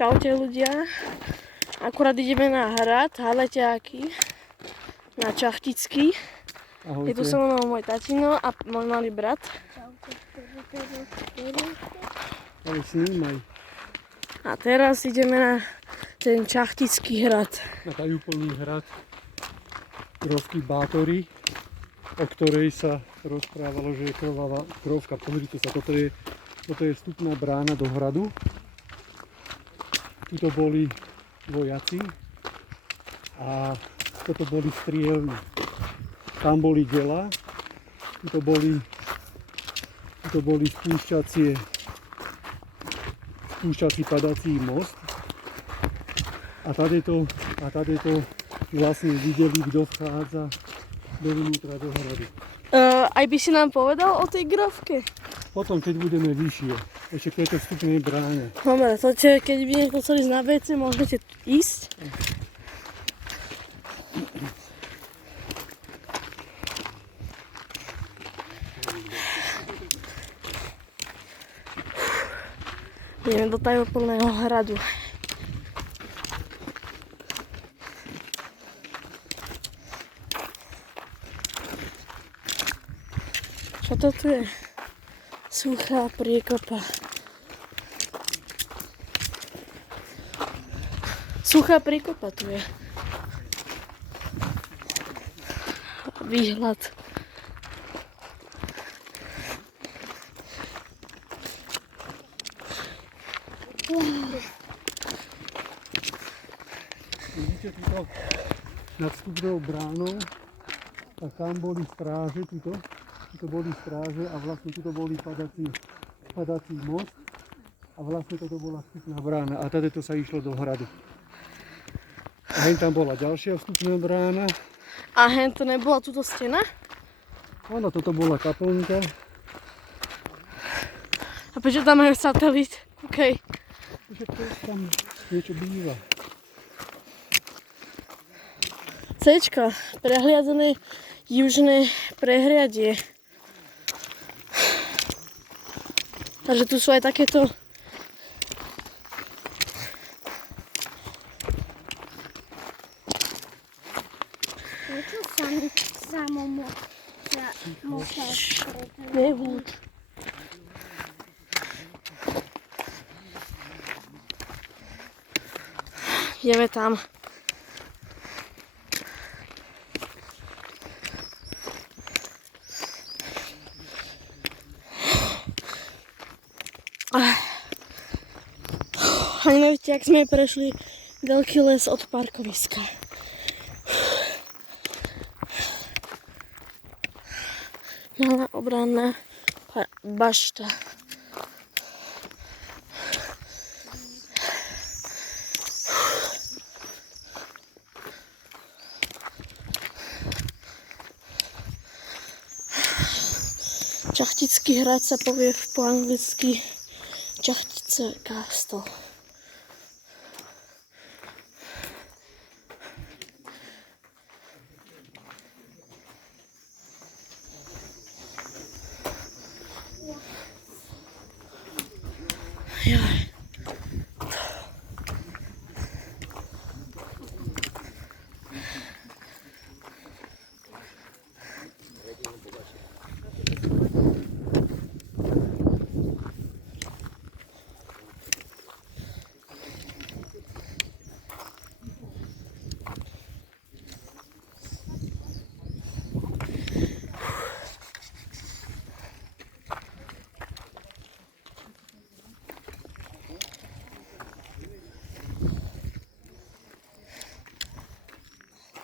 Čaute ľudia. Akurát ideme na hrad Haleťáky, na Čachtický. Ahojte. Je tu so mnou môj tatino a môj malý brat. Ale snímaj. A teraz ideme na ten Čachtický hrad. Na tajúplný hrad Grófky Bátory, o ktorej sa rozprávalo, že je krvavá grófka. Pozrite sa, toto je vstupná brána do hradu. Tuto boli vojaci a toto boli strielny. Tam boli dela, tuto boli spúšťací padací most. A tady to vlastne videli, kto vchádza dovnútra do hradu. Aj by si nám povedal o tej grófke? Potom, keď budeme vyššie, ešte k tejto vstupnej bráne. Dobre, to keď by niekto chcel ísť na WC, môžete ísť. Ideme do tajúplného hradu. Čo to tu je? Suchá priekopa. Suchá priekopa tu je. Výhľad. Vidíte tuto nad vstupnou bránou, tak tam boli stráže, tuto boli stráže a vlastne tuto boli padací most a vlastne toto bola vstupná brána a tady to sa išlo do hradu. A hen tam bola ďalšia vstupná brána. A hen to nebola túto stena? Áno, toto bola kaplnka. A prečo tam majú satelit? OK. Takže tam niečo býva. Cčka, prehliadzené južné prehriadie. Takže tu sú aj takéto Prečo samo mocha nehúd. Ideme tam. Ani neviete, jak sme prešli veľký les od parkoviska. Malá obranná bašta. Čachtický hrad sa povie po anglicky Čachtice Castle. Jaj.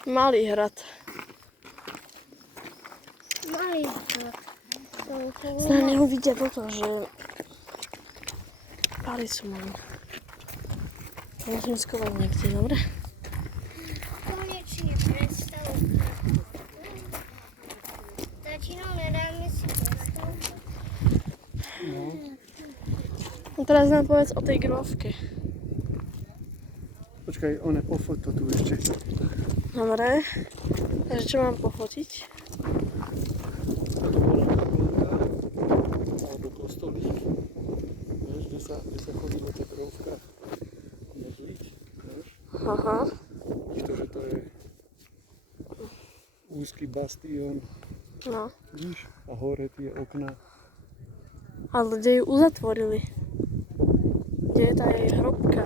Malý hrad. malý hrad. Snad neuvidia toto, že palicu mám. To musím skovať niekde, dobre? Konečne predstav. Tatino, nedáme si predstav. No teraz nám povedz o tej grófke. Počkaj, one pofoť to tu ešte. Dobre. Takže čo mám pofotiť? Toto bola kaplnka, alebo kostolík, vieš, kde sa chodilo po tej grófkach. Aha. Pretože to je úzky bastión. No. Vidíš? A hore tie okná. Ale kde ju uzatvorili? Kde je tá jej hrobka?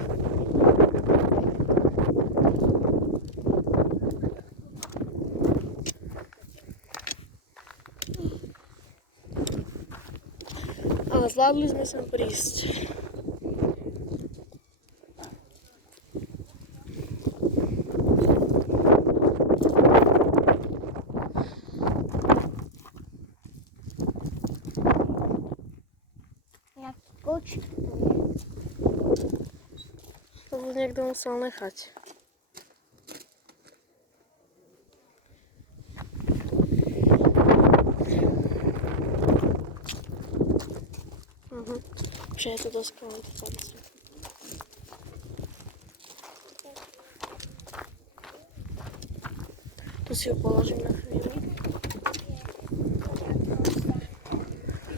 Ale zvládli sme sem prísť. Jak kočka. To by niekto musel nechať. Že je to dosť kvalitatívne. Tu si ju položím na chvíľu.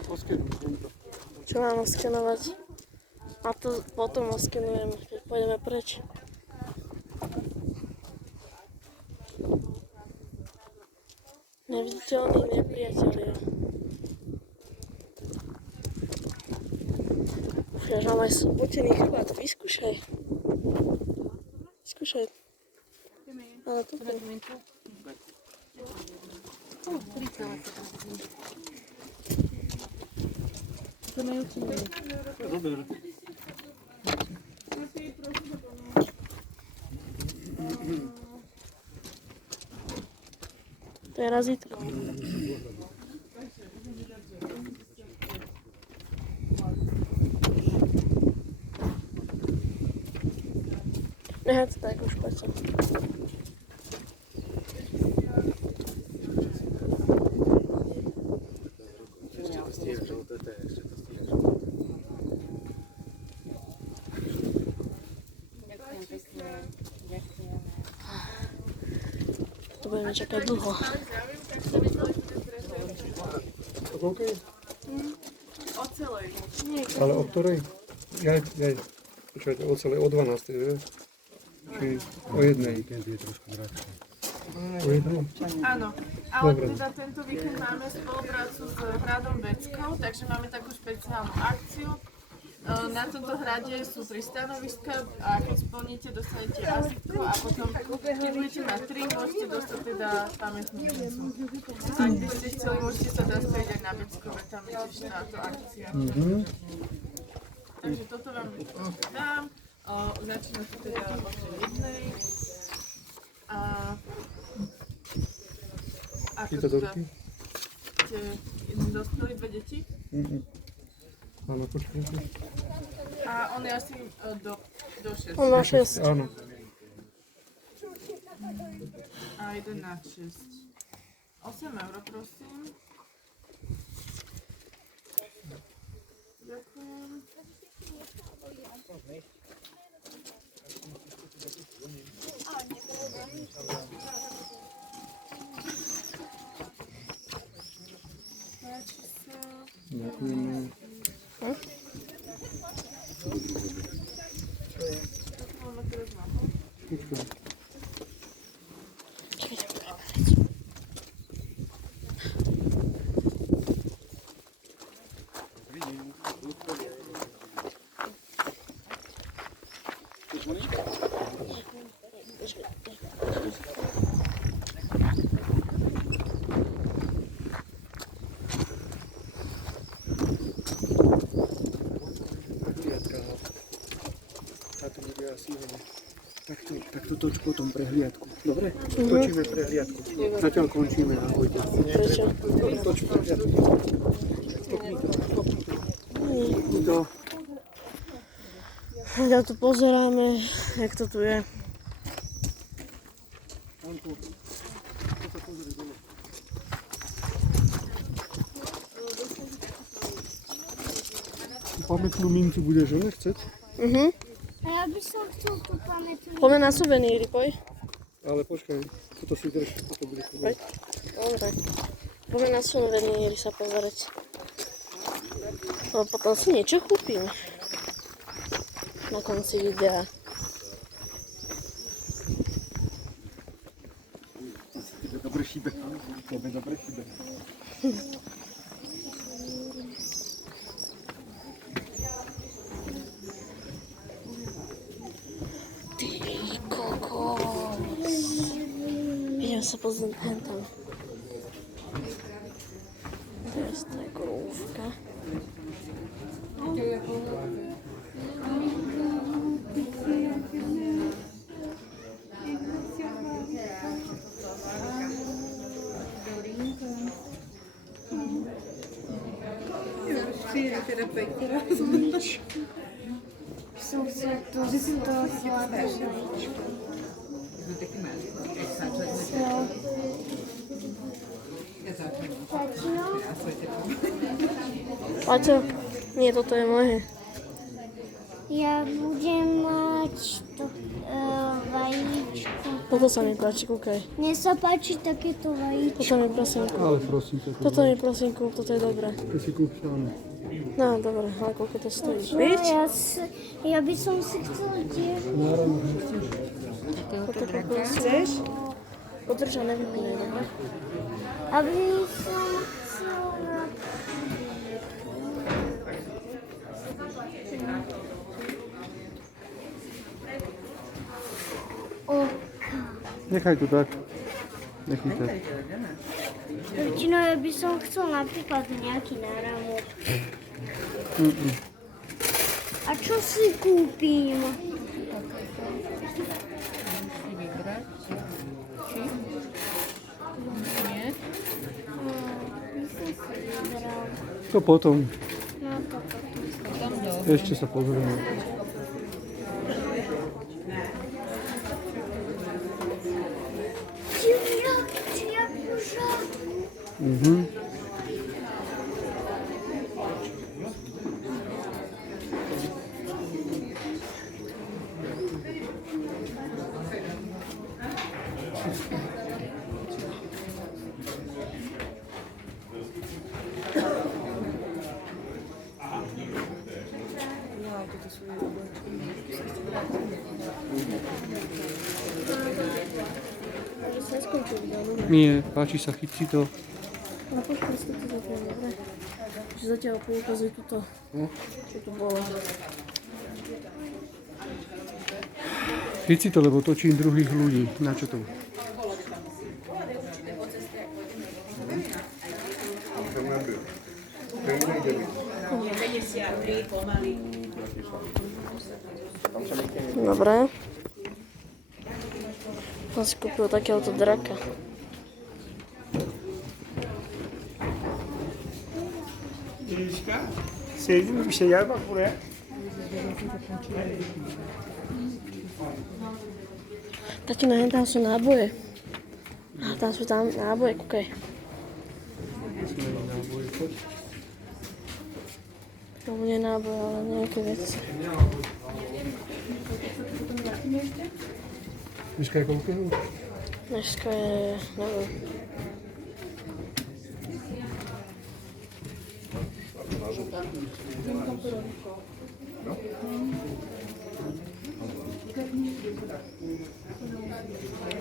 Oskenuj tento. Čo mám oskenovať? A to potom oskenujeme, keď pôjdeme preč. Neviditeľní nepriatelia. Ja mám aj sobotený chrbát, vyskúšaj. Vyskúšaj. Ale toto. Dobre. To je razítko. Nehať to tak už počas. To budeme čakať dlho. OK? O celej. Ale o ktorej? Jaj. Počujete, o celej, o 12. Že? Či o jednej. O jednej? Áno, ale Dobre. teda tento víkend máme spoluprácu s Hradom Beckou, takže máme takú špeciálnu akciu. Na tomto hrade sú 3 stanoviska a keď splníte, dostanete razítko a potom, keď budete mať 3, môžete dostať teda pamätnú mincu. A keď ste chceli, môžete sa dostaviť aj na Beckove, tam je tiež táto akcia. Takže toto vám dám. Začína to teda o jednej. A ako Chyta teda, dorky? ste dospeli 2 deti? Áno, počujete? A on je asi do 6. On má 6. Áno. A jeden na 6. 8 eur, prosím. Ďakujem. Páči sa. Ďakujeme. Toto máme teraz na to. Počkaj. Táto bude asi takto toč potom prehliadku. Dobre? Točíme prehliadku. Zatiaľ končíme, ahojte. Prečo? Toč prehliadku. To. Ja tu pozeráme, jak to tu je. Pamätnú mincu budeš ho nechceť? A ja by som chcel tú pamätnú. Poďme na suveníry, poj. Ale počkaj, toto si drž, toto bude Poď. chvíľa. Dobre. Poďme na suveníry sa pozerať. No potom si niečo kúpim. Na konci videa. šibe. Tebe dobre šibe. Ty kokos. Idem sa pozrieť hentam. To je tá krúvka. Som sa to stofla do vajíčka. Tatino? Paťo, nie, toto je moje. Ja budem mať to vajíčko. Toto sa mi páči, kúkaj. Mne sa páči takéto vajíčko. Toto mi prosím kúp. Ale prosím ťa, Toto mi prosím kúp, toto je dobré. to si kúp sám. No, dobré, ale koľko to stojí? Čo? Víš? Ja by som si chcela tiež. Náramok nechceš? Toto koľko chceš? Podrž a nevypínaj, dobre? Aby som chcela. Nechaj to tak. Nechytaj. Väčšinou ja by som chcel napríklad nejaký náramok. A čo si kúpim? To potom. No to potom. Ešte sa pozrieme. Čiak pořádku. Takže sa neskončil video, dobre. Nie, páči sa, chyť si to. Ale počkaj si to zatiaľ, dobre? Že zatiaľ poukazuj túto, čo tu bolo. Chyť si to, lebo točím druhých ľudí. Na čo to? Dobre. On si kúpil takéhoto draka. Sevdim bir şeyler bak buraya. Tatino, hen tam sú náboje. A tam sú tam náboje, kúkaj. To bude náboj, ale nejaké veci. Dneska je koľkého? Dneska je, neviem.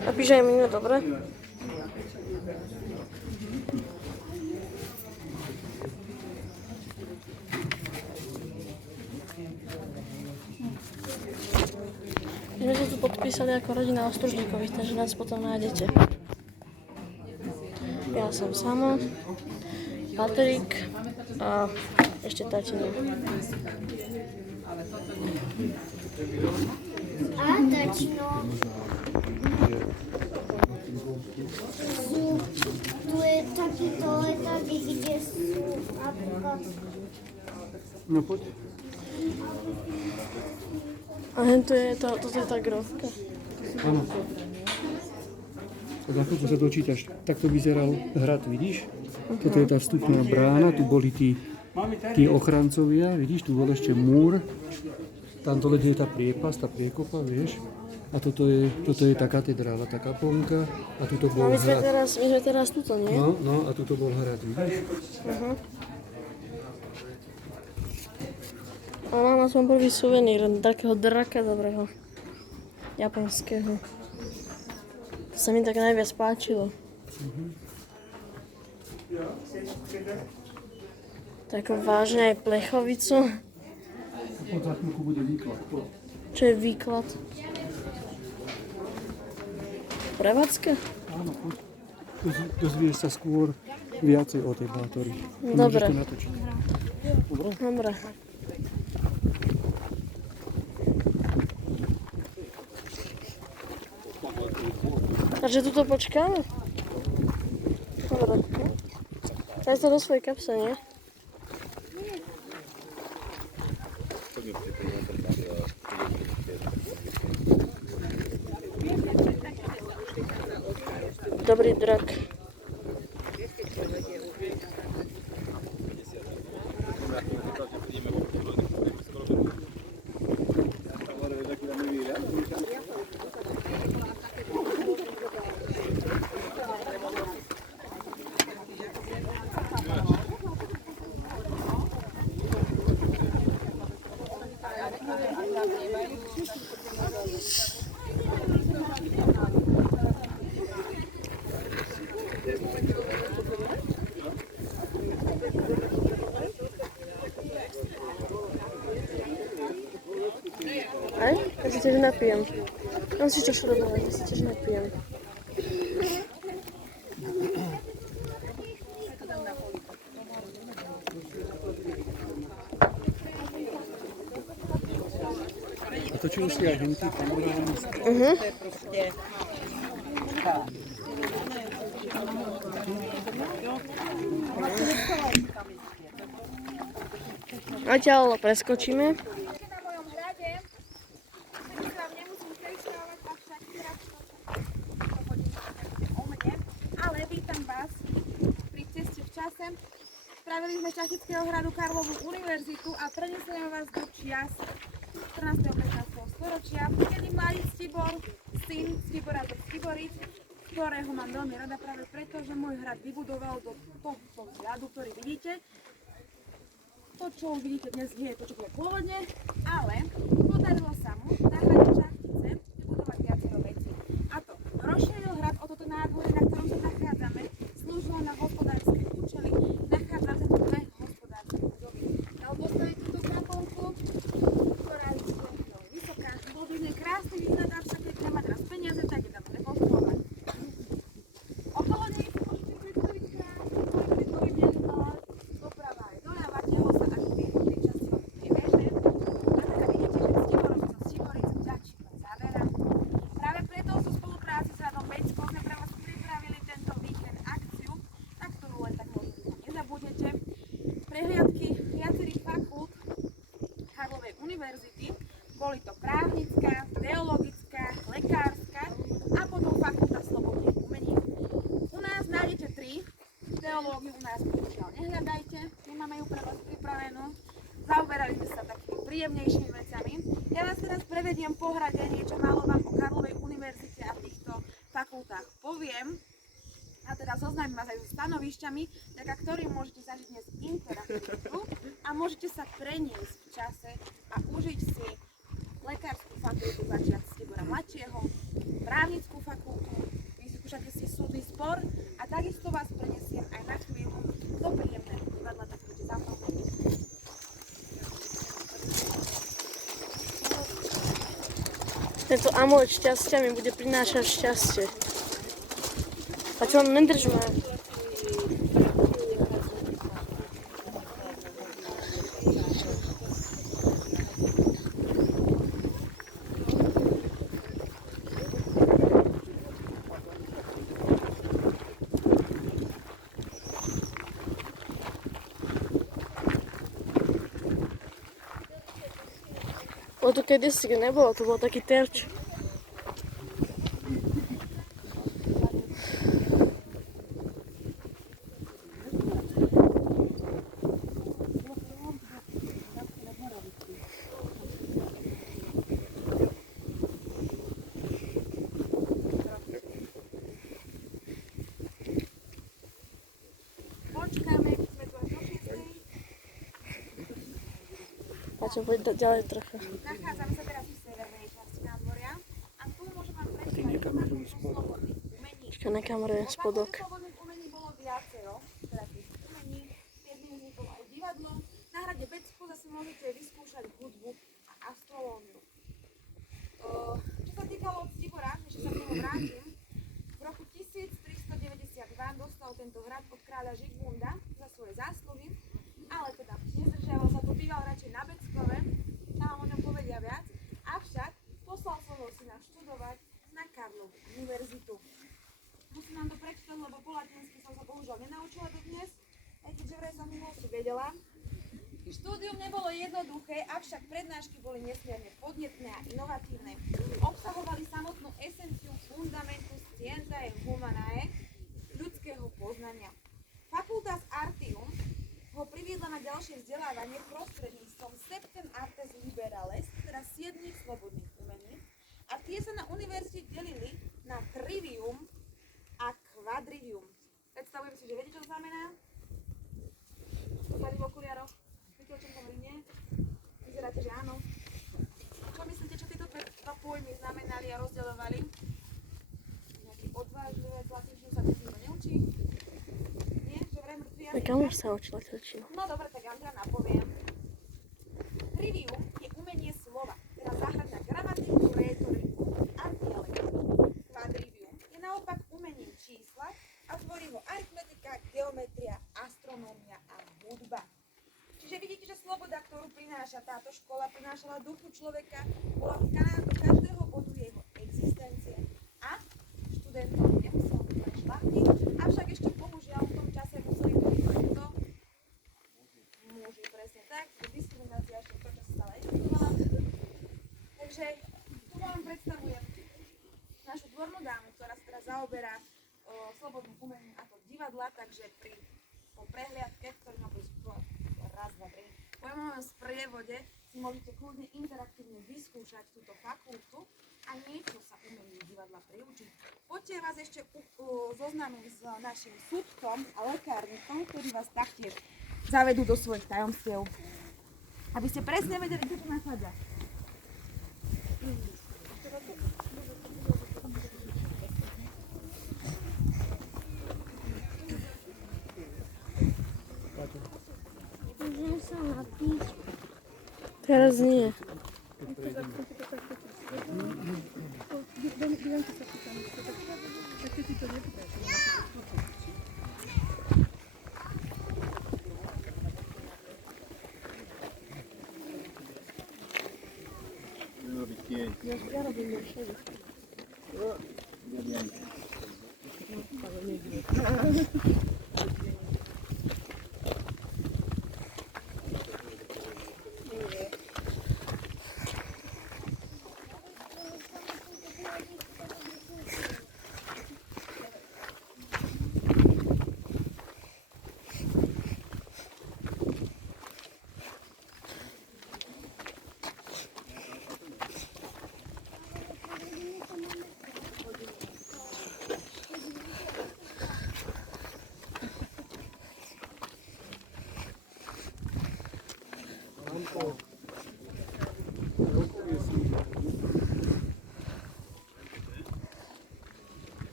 A píš aj mňa, dobre? My sme sa tu podpísali ako rodina Ostružníkových, takže nás potom nájdete. Ja som Samo, Patrik a ešte tatino. A tatino. Tu je takýto letadý, kde sú napríklad. No poď. A toto je tá grovka. Áno. Tak ako sa dočítaš, takto vyzeral hrad, vidíš? Toto je tá vstupná brána, tu boli tí ochrancovia, vidíš, tu bol ešte múr. Tam dole je tá priepas, tá priekopa, vieš? A toto je tá katedrála, tá kaplnka a tuto bol A my sme hrad. teraz tuto, nie? No a tuto bol hrad, vidíš? A mám aspoň prvý suvenír, takého draka dobrého. Japonského. To sa mi tak najviac páčilo. Tak vážne aj plechovicu. Poď za chvíľku bude výklad. Poď. Čo je výklad? Prevádzka? Áno, poď. Dozvieš sa skôr viacej o tej bátori. Dobre. Môžeš to natočiť. Dobre. Takže tuto počkáme? Dobre. Daj to do svojej kapse, nie? Dobrý drak. Aj? Ja si tiež napijem. On si čo šrobovať, ja si tiež napijem. A točil si aj henty panoramy? Zatiaľ preskočíme. Ale vítam vás pri ceste v čase. Spravili sme z Šachického hradu Karlovú univerzitu a prenesieme vás do čias 14. a 15. storočia, kedy mladý Ctibor, syn Ctibora zo Ctiboric, ktorého mám veľmi rada práve preto, že môj hrad vybudoval do tohto hradu, ktorý vidíte. To, čo vidíte dnes, nie je to, čo bolo pôvodne, ale podarilo sa mu na hrade Šachtice vybudovať viacero vecí. A to rozšíril hrad o toto nádvorie, na ktorom sa nachádzame, slúžilo na hospodárske účely, nachádza sa tu dve hospodárske budovy. Dal postaviť túto kapolku, ktorá je veľmi vysoká. Bol by z nej krásny výhľad, avšak keď nemá teraz peniaze, tak je tam rekonštruovať. Okolo nej si môžete predstaviť krásny dvojitý dvojmiel, doprava aj doľava, tiahol sa až v tej časti tej veže. Napríklad vidíte, že Ctiborovcov z Ctiboric vďačí zavera. Práve preto sú spolupráci s Hradom Beckou sme pre vás pripravili tento víkend akciu, na ktorú len tak možno nezabudnete. Prehliadky viacerých fakult Karlovej univerzity, boli to právnická, teologická, lekárska a potom fakulta slobodných umení. U nás nájdete 3, teológiu u nás bohužiaľ nehľadajte, nemáme ju pre vás pripravenú. Zaoberali sme sa takými príjemnejšími vecami. Ja vás teraz prevediem po hrade, niečo málo vám o Karlovej univerzite a týchto fakultách poviem. A teda zoznámim vás aj so stanovišťami, vďaka ktorým môžete zažiť dnes interaktivitu a môžete sa preniesť v čase a užiť si lekárskú fakultu začiat z Ctibora mladšieho, právnickú fakultu, vyskúšate si súdny spor a takisto vás prenesiem aj na chvíľu do príjemného divadla, tak poďte za mnou. Tento amulet šťastia mi bude prinášať šťastie. A čo on nedržme? Bolo to kedysi, nebolo, to bol taký terč. Počkáme, sme tu až do 6. A čo, poď ďalej trocha. Nachádzame sa teraz v severnej časti nádvoria a tu môžem vám predstaviť fakultu slobodných umení. Počkaj, na kamere spodok. Slobodných umení bolo viacero, teda tých umení, jedným z nich bolo aj divadlo. Na hrade Becku zase môžete vyskúšať hudbu a astrológiu. Čo sa týkalo Ctibora, ešte sa k tomu vrátim, v roku 1392 dostal tento hrad od kráľa Žigmunda za svoje zásluhy, ale teda nezdržiaval sa to, býval radšej na Beckove, tam vám o ňom povedia viac, avšak poslal svojho syna študovať na Karlovu univerzitu. Musím vám to prečítať, lebo po latinsky som sa bohužiaľ nenaučila dodnes, aj keďže vraj som minulosti vedela. Štúdium nebolo jednoduché, avšak prednášky boli nesmierne podnetné a inovatívne. Obsahovali samotnú esenciu fundamentu scienzae humanae, ľudského poznania. Facultas Artium ho priviedla na ďalšie vzdelávanie prostredníctvom Septem Artes Liberales, teda 7 slobodných umení, a tie sa na univerzite delili na trivium a quadrivium. Predstavujem si, že viete, čo to znamená? Tady v okuliaroch. Viete, o čom hovorím, nie? Vyzeráte, že áno. Čo myslíte, čo tieto dva pojmy znamenali a rozdeľovali? Nejaký odvážlivec, latinčinu sa tým neučí? Nie? Že vraj mŕtvy jazyk? Kam už sa učila latinčinu? No dobre, tak ja vám teda napoviem. Trivium je umenie slova, teda zahrať na gramatiku, rétoriku a dialektu. Quadrivium je naopak umením čísla a tvorí ho aritmetika, geometria, astronómia a hudba. Čiže vidíte, že sloboda, ktorú prináša táto škola, prinášala duchu človeka, bola v kanálu každého bodu jeho existencie. A študentom nemusel byť len šľachtic, avšak ešte bohužiaľ v tom čase museli byť aj to. Muži, presne tak, diskriminácia ešte v tom čase stále existovala. Takže tu vám predstavujem našu dvornú dámu, ktorá sa teraz zaoberá slobodným umením ako divadla, takže pri prehliadke, ktorý má byť raz, dva, tri, po mojom sprievode si môžete kľudne interaktívne vyskúšať túto fakultu a niečo sa umení divadla priučiť. Poďte vás ešte zoznámim s našim sudcom a lekárnikom, ktorí vás taktiež zavedú do svojich tajomstiev, aby ste presne vedeli, čo tu nachádza. Môžem sa napiť. Teraz nie.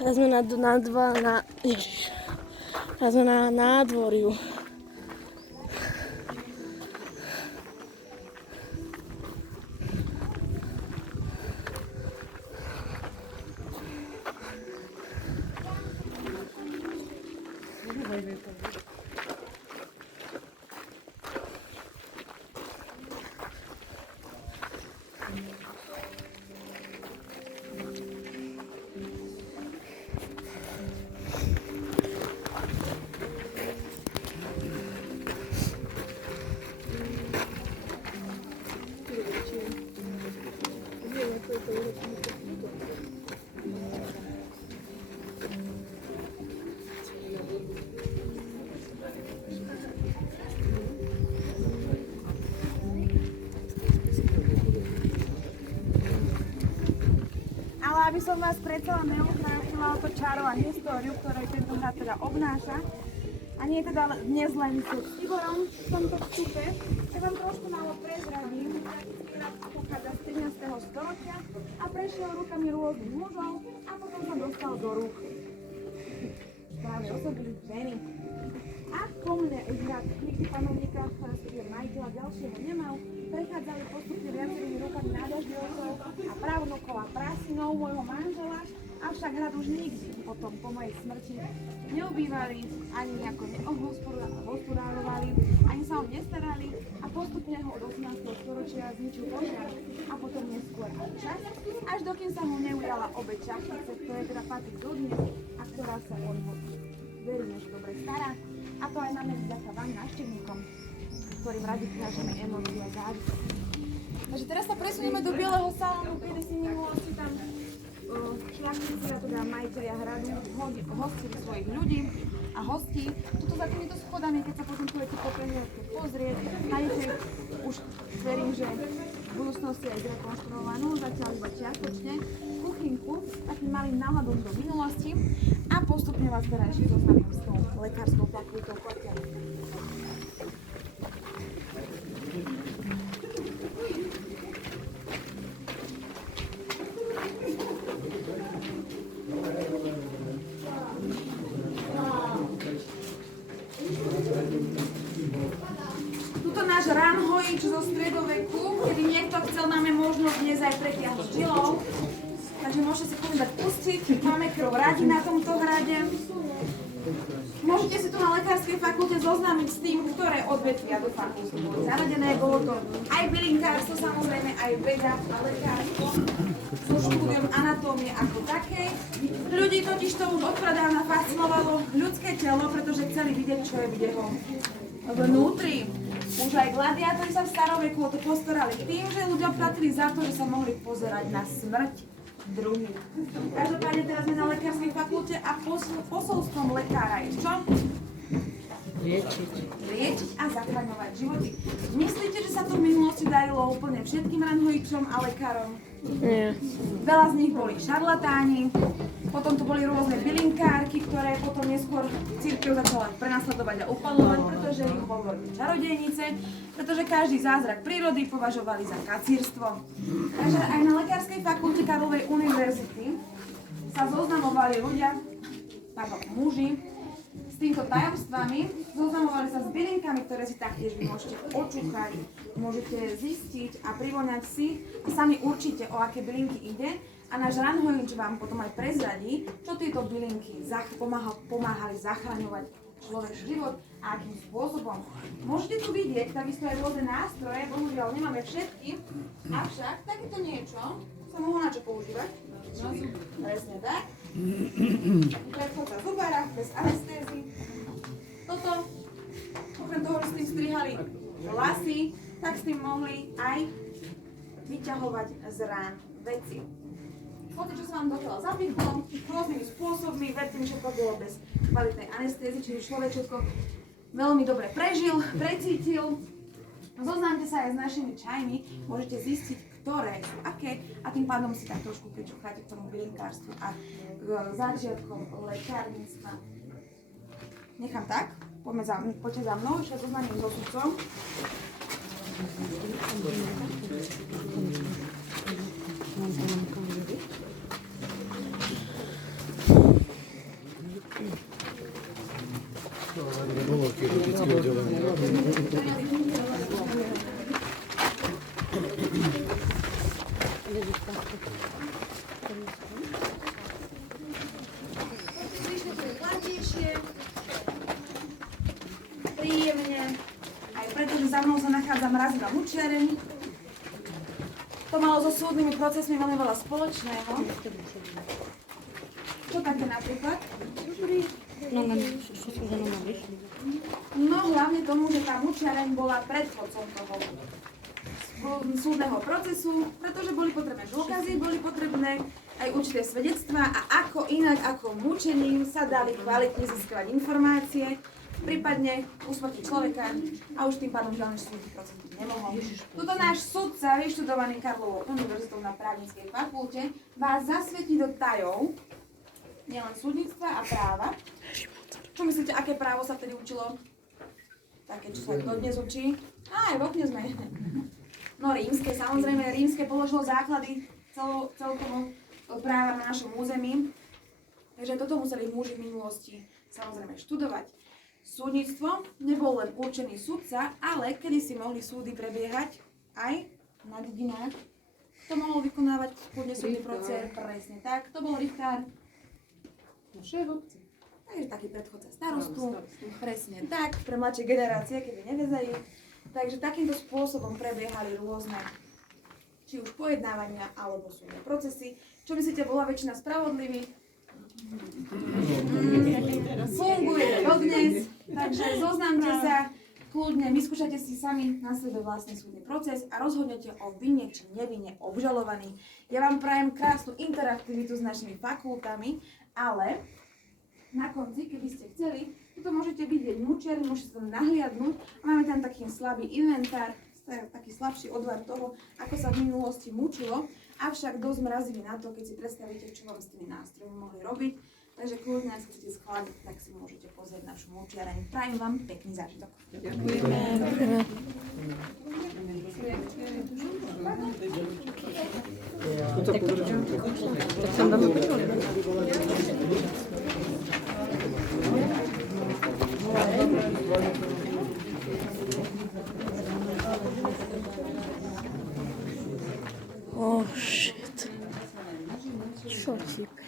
Teraz sme Teraz sme na nádvoriu. Aby som vás predsa len neutrátila o to čaro a históriu, ktoré tento hrad teda obnáša. A nie teda dnes len s Tiborom v tomto vstupe, tak vám trošku málo prezradím. Praktický hrad pochádza z 13. prešiel rukami rôznych mužov a potom sa dostal do rúk práve osoby ženy. A po mne už rád nikdy panovníka, respektíve majiteľa ďalšieho nemal, prechádzali postupne viacerými rukami nádažďovcov a právnukov a prásinov môjho manžela, avšak hrad už nikdy potom po mojej smrti neobývali, ani nejako neobhospodárovali, ani sa o nestarali a postupne ho od 18. storočia zničil požiar a potom neskôr aj čas, až dokým sa mu neujala obeť šachtice, ktoré teda patrí dodnes a ktorá sa o neho veríme, že dobre stará. A to aj máme vďaka vám, návštevníkom, ktorým radi prinášame emócie a závisť. Takže teraz sa presunieme do bieleho salónu, kedy si minulosti tam šľachtici, a teda majiteľia hradu, hostili svojich ľudí a hostí. Tuto za týmito schodami, keď sa potom budete po prehliadke pozrieť, nájdete už, verím, že v budúcnosti aj zrekonštruovanú, zatiaľ iba čiastočne, kuchynku, takým malým náhľadom do minulosti a postupne vás teda ešte zoznamím s tou lekárskou fakultou Kotia. Tuto náš ranhojič zo stredoveku, kedy niekto chcel, máme možnosť dnes aj pretiahnuť žilou. Takže môžete si povedať pustiť, máme krv radi na tomto hrade. Môžete si tu na lekárskej fakulte zoznámiť s tým, ktoré odvetvia do fakulty boli zaradené. Bolo to aj bylinkárstvo, samozrejme aj veda a lekárstvo, so štúdiom anatómie ako takej. Ľudí totiž to už odpradávna fascinovalo ľudské telo, pretože chceli vidieť, čo je v jeho vnútri. Už aj gladiátori sa v staroveku o to postarali tým, že ľudia platili za to, že sa mohli pozerať na smrť druhých. Každopádne teraz sme na lekárskej fakulte a posolstvom lekára je čo? Liečiť a zachraňovať životy. Myslíte, že sa to v minulosti darilo úplne všetkým ranhojičom a lekárom? Nie. Veľa z nich boli šarlatáni, potom tu boli rôzne bylinkárky, ktoré potom neskôr cirkev začala prenasledovať a upaľovať, pretože ich hovorili čarodejnice, pretože každý zázrak prírody považovali za kacírstvo. Takže aj na lekárskej fakulte Karlovej univerzity sa zoznamovali muži s týmto tajomstvami, zoznamovali sa s bylinkami, ktoré si taktiež vy môžete očúchať, môžete zistiť a privoňať si a sami určite, o aké bylinky ide. A náš ranhojič vám potom aj prezradí, čo tieto bylinky pomáhali zachraňovať človek život a akým spôsobom. Môžete tu vidieť takisto aj rôzne nástroje, bohužiaľ nemáme všetky, avšak takéto niečo sa mohlo na čo používať. Presne tak. Predchodca zubára, bez anestézy. Toto, okrem toho, že s tým strihali vlasy, tak s tým mohli aj vyťahovať z rán veci. Poďte, čo sa vám do tela zapichlo, rôznymi spôsobmi, verte mi, všetko bolo bez kvalitnej anestézy, čiže človek všetko veľmi dobre prežil, precítil. Zoznámte sa aj s našimi čajmi, môžete zistiť, ktoré sú aké a tým pádom si tak trošku pričucháte k tomu bylinkárstvu a k začiatkom lekárnictva. Nechám tak, poďte za mnou, ešte zoznámim so sudcom. Príjemne, aj pretože za mnou sa nachádza mrazivá mučiareň. To malo so súdnymi procesmi veľmi veľa spoločného. Čo také napríklad? No hlavne tomu, že tá mučiareň bola predchodcom toho súdneho procesu, pretože boli potrebné dôkazy, boli potrebné aj určité svedectvá a ako inak ako mučením sa dali kvalitne získavať informácie, prípadne usmrtiť človeka a už tým pádom žiadny súdny proces byť nemohol. Tuto náš sudca, vyštudovaný Karlovou univerzitou na právnickej fakulte, vás zasvetí do tajov nielen súdnictva a práva. Čo myslíte, aké právo sa vtedy učilo? Také, čo sa dodnes učí? Aj v okne sme. No rímske, samozrejme, rímske položilo základy celkovo práva na našom území. Takže toto museli muži v minulosti samozrejme študovať. Súdnictvo nebol len určený sudca, ale kedysi mohli súdy prebiehať aj na dedinách. To mohol vykonávať kľudne súdny proces, presne tak. To bol richtár. Naše v obci. Takže taký predchodca starostu, presne tak, pre mladšie generácie, keby nevezajú. Takže takýmto spôsobom prebiehali rôzne, či už pojednávania, alebo súdne procesy. Čo myslíte, bola väčšina spravodlivých? Funguje dodnes, takže zoznamte sa, kľudne vyskúšajte si sami na sebe vlastný súdny proces a rozhodnete o vine či nevine obžalovaných. Ja vám prajem krásnu interaktivitu s našimi fakultami, ale na konci, keby ste chceli, toto môžete vidieť mučer, môžete sa nahliadnúť. Máme tam taký slabý inventár, taký slabší odvar toho, ako sa v minulosti mučilo, avšak dosť mrazivý na to, keď si predstavíte, čo vám s tými nástrojmi mohli robiť. Takže kľudne, ak chcete schladiť, tak si môžete pozrieť našu mučiareň. Prajem vám pekný zážitok. Oh shit. Čo sype?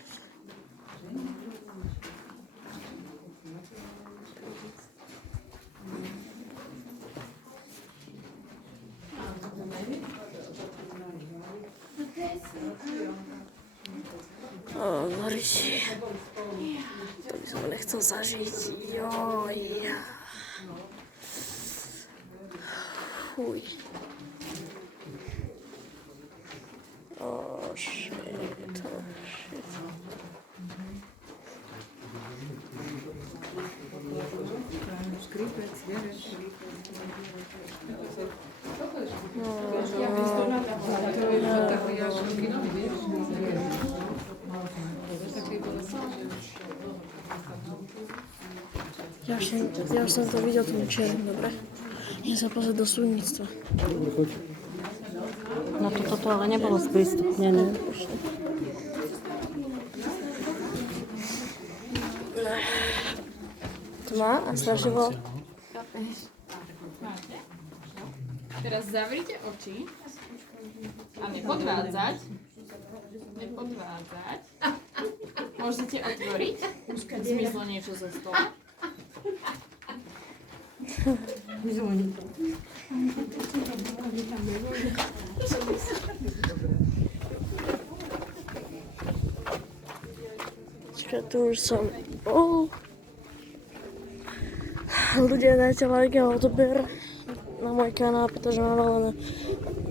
Hovoríš, to by som nechcel zažiť. Joj. Fuj. Oh shit. Ja už som to videl tú čiernu, dobre? Idem sa pozrieť do súdnictva. No toto ale nebolo sprístupnené. Tma a strašne bolo. Teraz zavrite oči a nepodvádzať. Nepodvádzať. Môžete otvoriť. Zmizlo niečo zo stola. Čakaj, tu už som bol. Ľudia, dajte like a odober na môj kanál, pretože mám len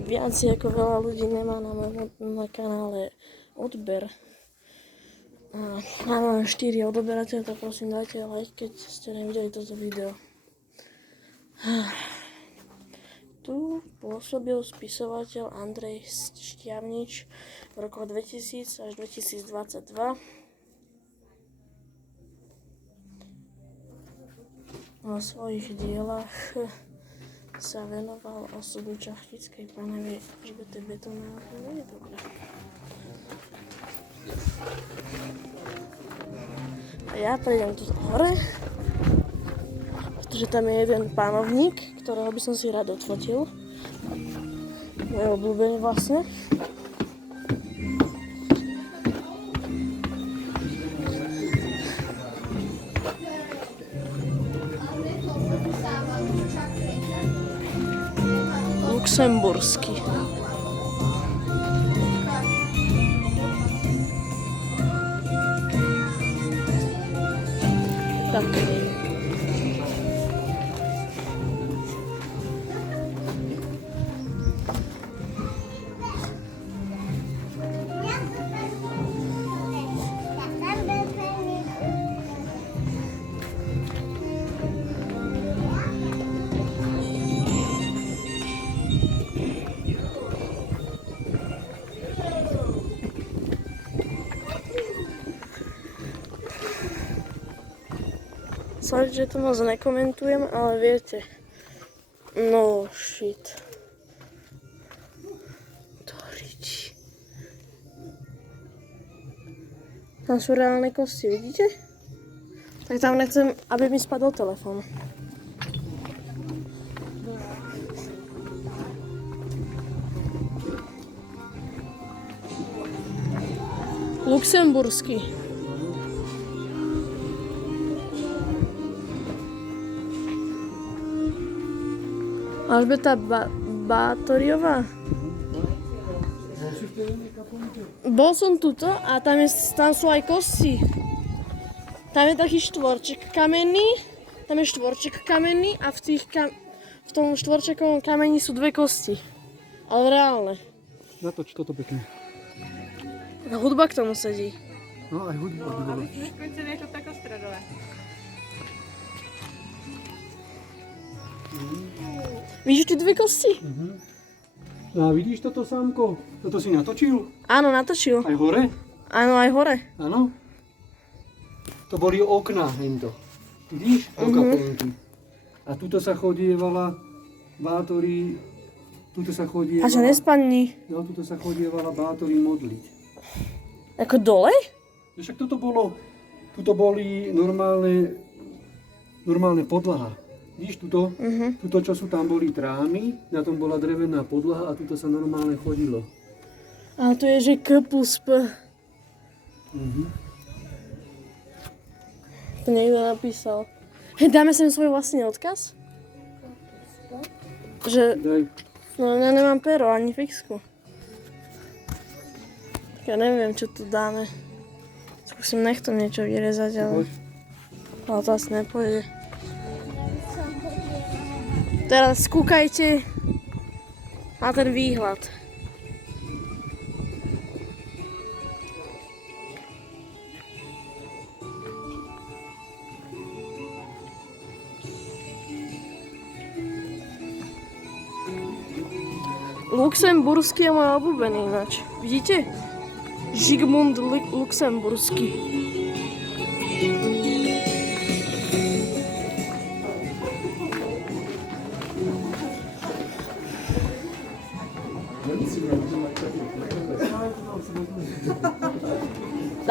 viac ako veľa ľudí nemá na môjom kanále odber. Mám len 4 odoberateľ, tak prosím dajte like, keď ste nevideli toto video. Tu pôsobil spisovateľ Andrej Šťavnič v rokoch 2000 až 2022. Vo svojich dielach sa venoval osobu šlachtickej pánovej Elžbiety Betonárovej. Dobre. A ja prejdem tu hore, pretože tam je jeden pánovník, ktorého by som si rád odfotil. Môj obľúbený vlastne. Luxemburský. Tak. Sorry, že to moc nekomentujem, ale viete. No shit. To riči. Tam sú reálne kosti, vidíte? Tak tam nechcem, aby mi spadol telefón. Luxemburský. Alžbeta Bátoriová. Bol som tuto a tam sú aj kosti. Tam je taký štvorček kamenný, a v tom štvorčekovom kameni sú dve kosti. Ale reálne. Natoč toto pekne. A hudba k tomu sedí. No aj hudba by bola. Skúste niečo tako stredové. Vidíš tie dve kosti? No a vidíš toto, Sámko? Toto si natočil? Áno, natočil. Aj hore? Áno, aj hore. Áno? To boli okná, hento. Vidíš? Kaplnky. A tuto sa chodievala Bátori, tuto sa A chodievala... čo nespadni? No, tuto sa chodievala Bátori modliť. Ako dole? Však tuto boli normálne podlaha. Vidíš, tuto, čo sú tam boli trámy, na tom bola drevená podlaha a tuto sa normálne chodilo. A to je, že K plus P. To niekto napísal. Hej, dáme sem svoj vlastný odkaz? Že, Daj. no ja nemám pero ani fixku. Tak ja neviem, čo tu dáme. Skúsim nechto niečo vyrezať, ale... Ale to asi nepôjde. Teraz kúkajte na ten výhľad. Luxemburský je môj obľúbený ináč. Vidíte? Zsigmund Luxemburský.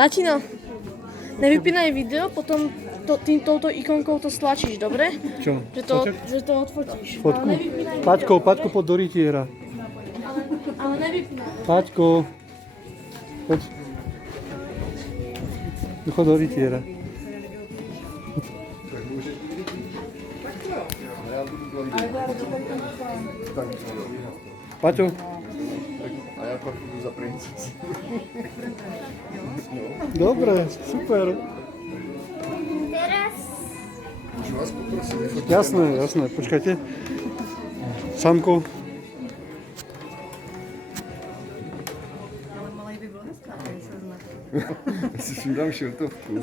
Latino, nevypínaj video, potom touto ikonkou to stlačíš, dobre? Čo? Že to odfotíš. Fotku? Ale nevypínaj video. Paťko pod do rytiera. Ale nevypínaj. Paťko. Poď. Chod do rytiera. Paťo. A ja pak idú za princesi. Dobre, super. Teraz Môžu vás poprosiť vyfotiť? Jasné, počkajte. Sámko. Si si dám šiltovku.